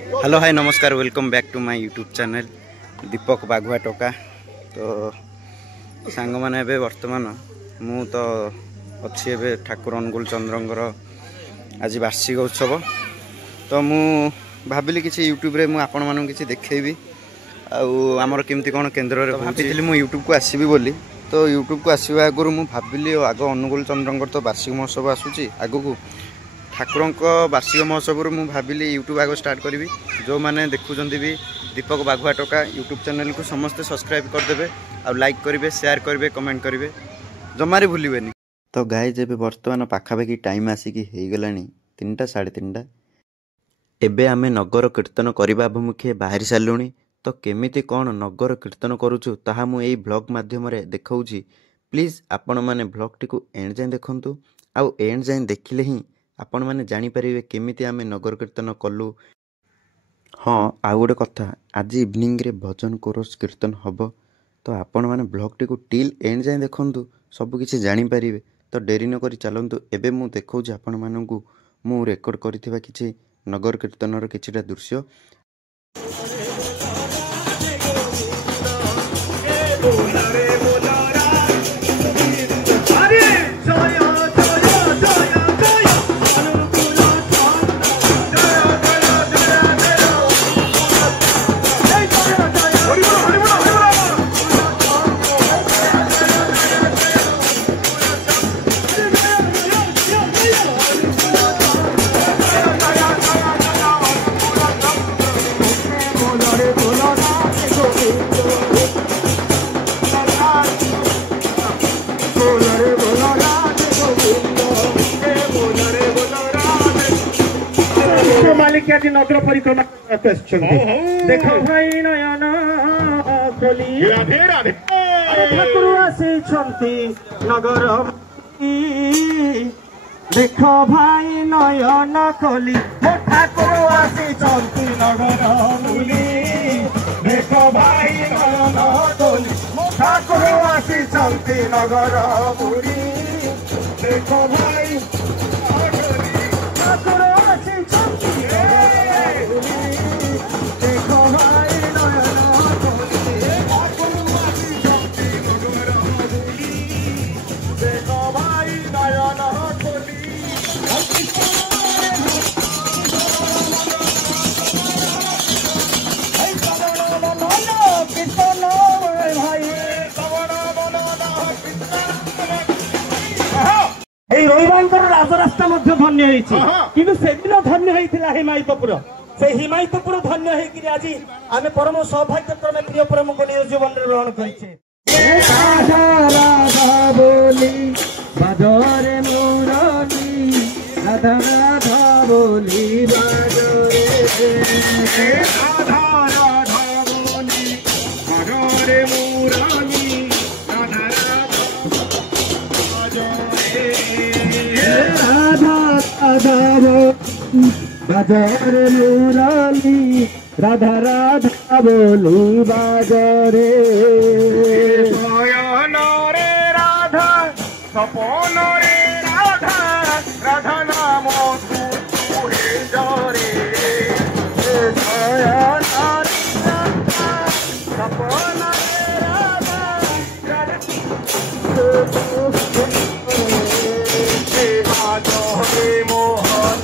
Hello hi नमस्कार welcome back to my YouTube channel Deepak बाघुआ टोका। तो सांग मैंने बर्तमान मु तो अच्छी एवं ठाकुर अनुकूल चंद्रंकर आज वार्षिक उत्सव। तो मु भाविली किसी यूट्यूब रे मु आपण मानू किसी देखेबी आमर केमती कौन केन्द्र रे भाभी मु यूट्यूब को आसबी बोली। तो यूट्यूब को आसवा आगु मु भाविली आग अनुकूल चंद्रंकर तो वार्षिक महोत्सव आसूची आगू ठाकुर वार्षिक महोत्सव मु भाविली यूट्यूब आग स्टार्ट करी। जो मैंने देखुं भी दीपक बाघुआ टोका यूट्यूब चैनल को समस्ते सब्सक्राइब करदे आ लाइक करेंगे शेयर करेंगे कमेंट करेंगे जमारे भूलें। तो गाइज एबे बर्तमान पाखापाखि टाइम आसिकी हो गलानी 3टा 3:30 एबे आमे नगर कीर्तन करने अभिमुखे बाहरी सारूँ। तो केमिति कौन नगर कीर्तन करुचु ताहा मु एई ब्लॉग माध्यम रे देखाऊची। प्लीज आपण माने ब्लॉग टी को एंड जाए देखंतु आउ एंड जाए देखिले ही आपण माने जानी परिबे केमिति आमे नगर कीर्तन कलु। हाँ आउ गोटे कथा आज इवनिंग रे भजन कोरस कीर्तन हब। तो आपण माने ब्लॉग टी को टिल एंड जाए देखंतु सब किछि जानी परिबे। तो डेरी न करी चलंतु एबे मु देखाऊची आपण माननकु मु रेकॉर्ड करिथिबा किछि नगर कीर्तन र किछिटा दृश्य। मालिक आज नगर परिक्रमा देखो भाई नयन ठाकुर आसी नगर देख भाई नयन खोली ठाकुर आसी नगर बुली देख भाई नयन खोली ठाकुर आसी नगर बुली देख भाई ठाकुर आसी राजरास्ता धन्य किंतु से दिन धन्य होता हिमायतपुर से हिमायतपुर धन्य होकर आज आम परम सौभाग्य क्रमे प्रिय परम को निज जीवन ग्रहण कर बाजार मुराली राधा राधा बोली बाजारे रे राधा सपन रे राधा राधा नाम तुहे जरे सपन रे राधा मोहन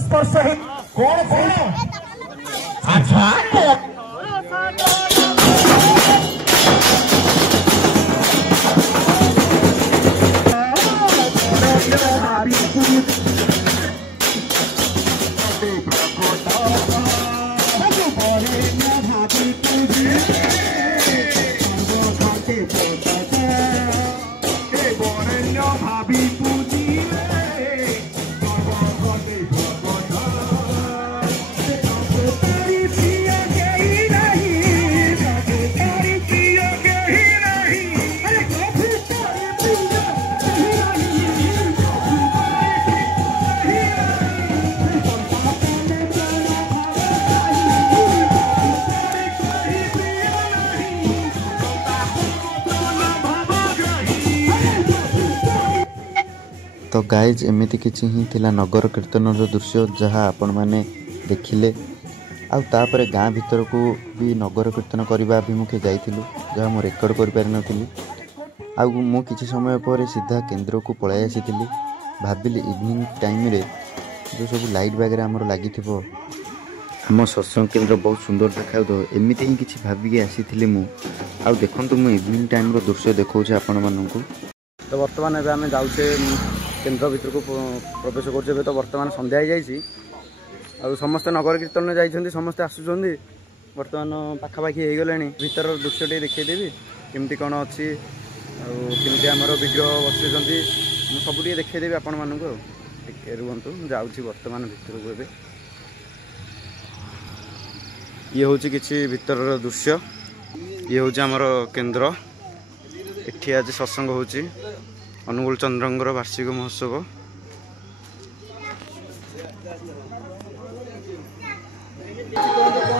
स्पर्श है कौन कौन अच्छा तो गाइज एमती किसी ही थिला नगर कीर्तन दृश्य जहाँ आपण मैंने देखिले आउे गाँ भीतर को भी नगर कीर्तन करने अभिमुखे जाइलु जहाँ मुझे रेकर्ड कर पारि नथिली आउ किसी समय पर सीधा केन्द्र को पलाई आसी भाविली इवनिंग टाइम रे जो सब लाइट वगैरह आमर लगी आम सत्संग केन्द्र बहुत सुंदर देखा तो एमती ही किसी भाविकी आसी मुझे देखु मुझे इवनिंग टाइम दृश्य देखा आपण मानू तो बर्तमान एवं आम जाऊे केन्द्र भीतर को प्रवेश कर तो बर्तमान संध्या हो समस्त नगर कीर्तन जाइए समस्ते आसुँच बर्तमान पाखापाखि हो गले भीतर दृश्य टे देखदेवी केमती कौन अच्छी आमती आमर विग्रह बस सब देखदेवी आपण मानक रुहतु जाऊँगी बर्तमान भीतर को ये हूँ किसी भीतर दृश्य ये हूँ आमर केन्द्र एठी आज सत्संग होची अनुगुल चंद्रंगर वार्षिक महोत्सव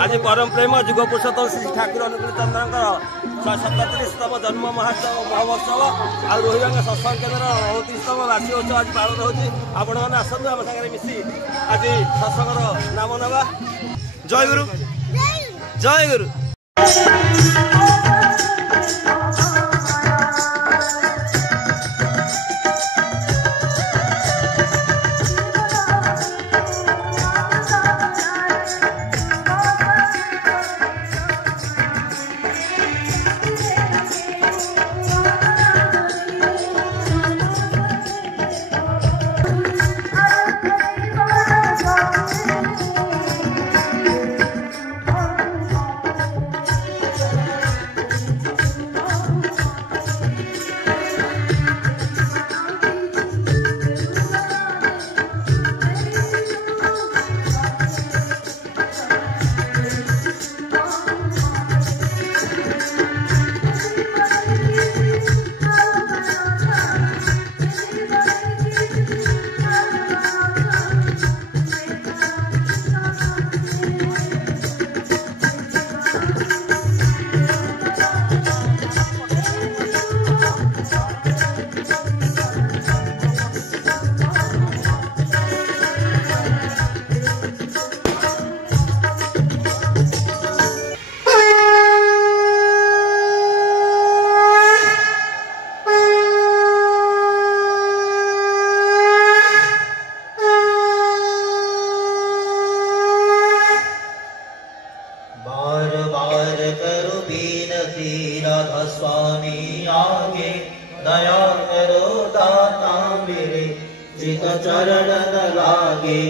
आज परम प्रेम जुग पुरुषोत्तम श्री ठाकुर अनुकूल चंद्रंकर 137तम जन्म महोत्सव आ रोहिंग सत्संग केन्द्र 29तम वार्षिक उत्सव आज पालन होची आपण माने आसନ୍ତୁ आम संगे मिसी आज सत्संगर नाम नवा जय गुरु जय गुरु। लागे, दया करो दाता मेरे, चित चरण न लागे।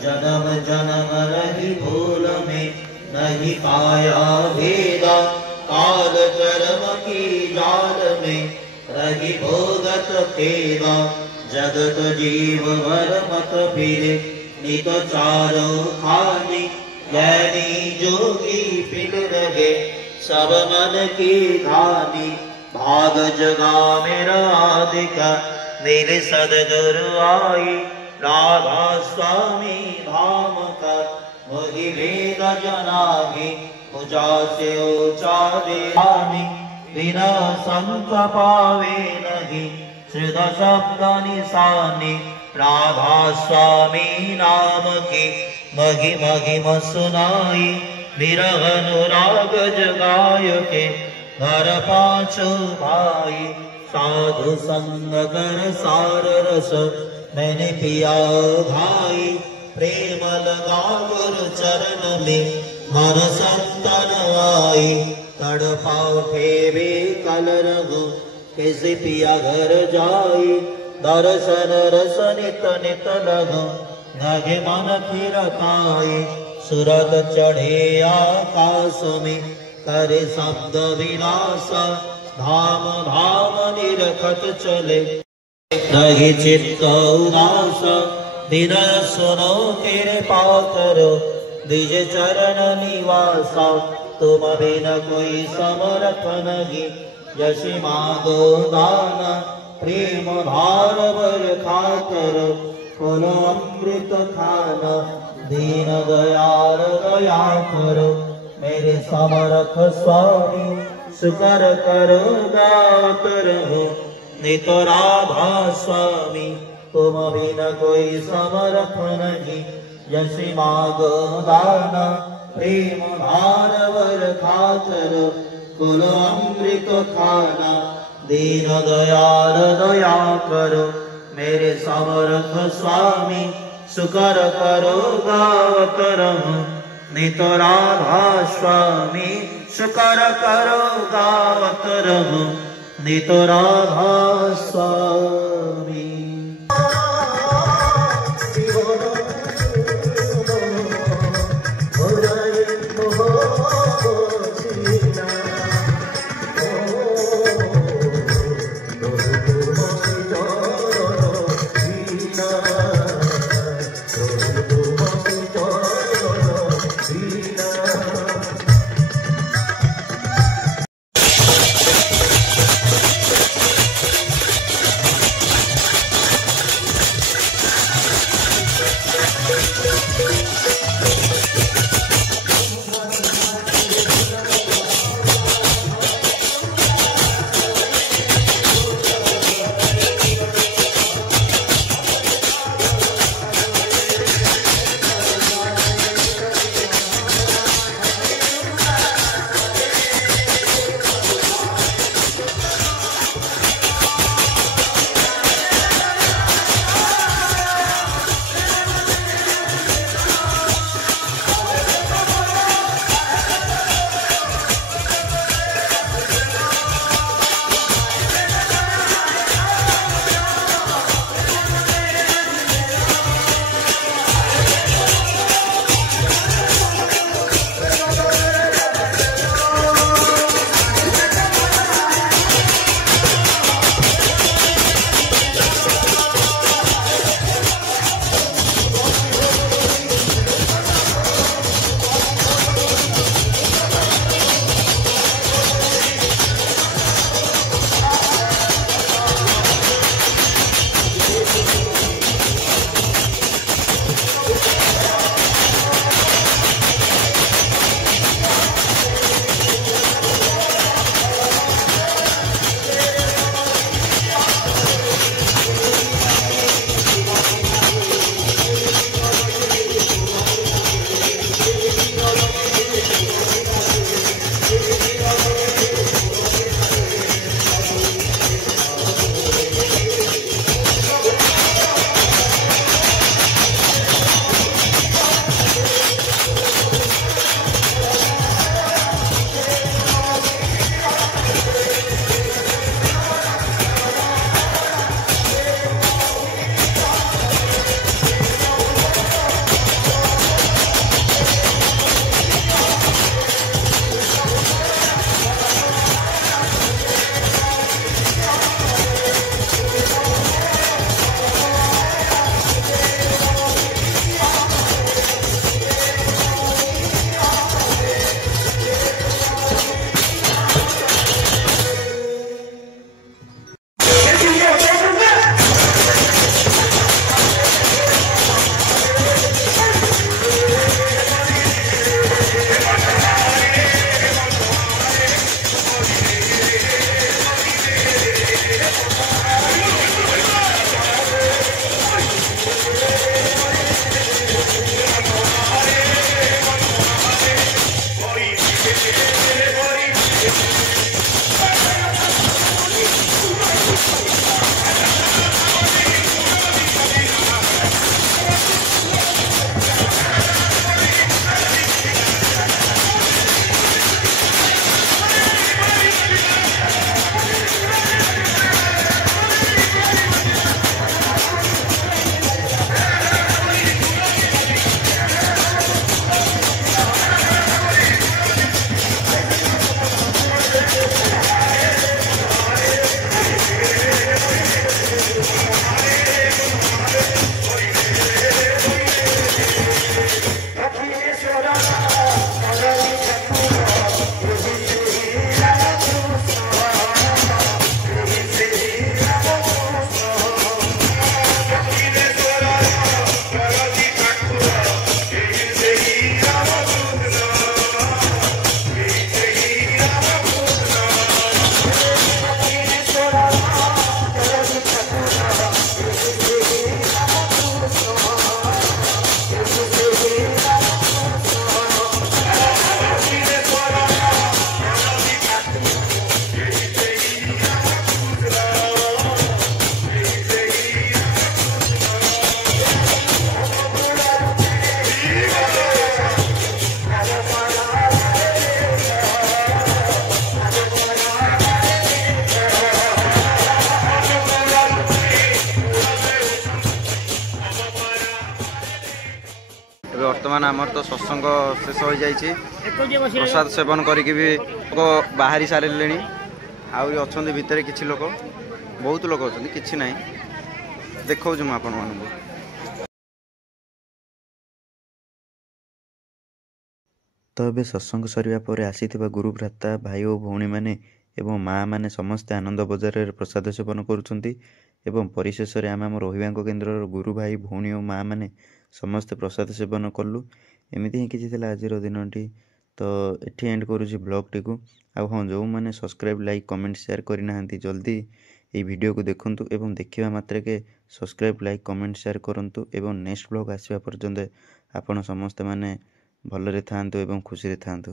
जन्म जन्म रही भूल में, नहीं पाया भेदा, काल कर्म की जाल में, रही भोगत खेदा। जगत जीव भर मत फिरे, नित चारो खानी, ज्ञानी जोगी पिल रहे, सब मन की धानी। भाग जगा मेरा आदिका, मेरे सदगुर आई, राधा स्वामी धाम का, मोहि वेद जनाहि। ऊंचा से ऊंचा देहानी, बिना संत पावे नहीं, श्रुत शब्द निशानी। राधा स्वामी नाम की महि महिम सुनाई, विरह अनुराग जगाय के, घर पाछो भाई। साधु संग कर सार रस, मैंने पिया भाई। प्रेम लगा गुरु चरण में, मन संतन आई। तड़पा उठे वे कल रघु, कैसे पिया घर जाई। दर्शन रस नित नित लगु, नगे मन फिर पाई। सुरत चढ़े आकाश में, करे शब्द विनाश। धाम धाम निरखत चले, रही चित्त उदास। दिन सुनो कृपा करो, द्विज चरण निवासा। तुम बिन कोई समर्थ नहीं, यशि मांगो दान। प्रेम भार बरखा करो, खोलो अमृत खाना। दीन दयाल दया करो, मेरे समर्थ स्वामी। सुकर करो गावत रहो, नित राधा स्वामी। तुम बिन कोई समर्थ नहीं, यशि मांगो दान। प्रेम भार बरखा करो, कुलो अमृत खाना। दीन दयाल दया करो, मेरे समर्थ स्वामी। सुकर करो गावत रहो, नित राधा स्वामी। सुकर करो गावत रहो, नित राधा स्वामी। ସାଙ୍ଗମାନେ ଆମର ତ ସତ୍ସଙ୍ଗ ଶେଷ ହୋଇଯାଇଛି। ପ୍ରସାଦ ସେବନ କରିକି ବି ଲୋକ ବାହାରି ସାରିଲେଣି। ଆହୁରି ଅଛନ୍ତି ଭିତରେ କିଛି ଲୋକ, ବହୁତ ଲୋକ ଅଛନ୍ତି, କିଛି ନାହିଁ, ଦେଖାଉଛି ମୁଁ ଆପଣମାନଙ୍କୁ। ତ ଏବେ ସତ୍ସଙ୍ଗ ସରିବା ପରେ ଆସିଥିବା ଗୁରୁ ଭ୍ରାତା, ଭାଇ ଓ ଭଉଣୀମାନେ ଏବଂ ମାଆ ମାନେ ସମସ୍ତେ ଆନନ୍ଦ ବଜାରରେ ପ୍ରସାଦ ସେବନ କରୁଛନ୍ତି ଏବଂ ପରିଶେଷରେ ଆମେ ଆମ ରୋହିବାଙ୍କ କେନ୍ଦ୍ରର ଗୁରୁ ଭାଇ, ଭଉଣୀ ଓ ମାଆ ମାନେ ସମସ୍ତେ ପ୍ରସାଦ ସେବନ କଲୁ। ଏମିତି ହିଁ କିଛି ଥିଲା ଆଜିର ଦିନଟି। ତ ଏଠି ଏଣ୍ଡ କରୁଛି ବ୍ଲଗ୍ଟିକୁ। ଆଉ ହଁ, ଯେଉଁମାନେ ସବସ୍କ୍ରାଇବ୍, ଲାଇକ୍, କମେଣ୍ଟ, ସେୟାର କରିନାହାନ୍ତି ଜଲ୍ଦି এই ଭିଡ଼ିଓକୁ ଦେଖନ୍ତୁ ଏବଂ ଦେଖିବା ମାତ୍ରକେ ସବସ୍କ୍ରାଇବ୍, ଲାଇକ୍, କମେଣ୍ଟ, ସେୟାର କରନ୍ତୁ ଏବଂ ନେକ୍ସଟ ବ୍ଲଗ୍ ଆସିବା ପର୍ଯ୍ୟନ୍ତ ଆପଣ ସମସ୍ତେ ମାନେ ଭଲରେ ଥାଆନ୍ତୁ ଏବଂ ଖୁସିରେ ଥାଆନ୍ତୁ।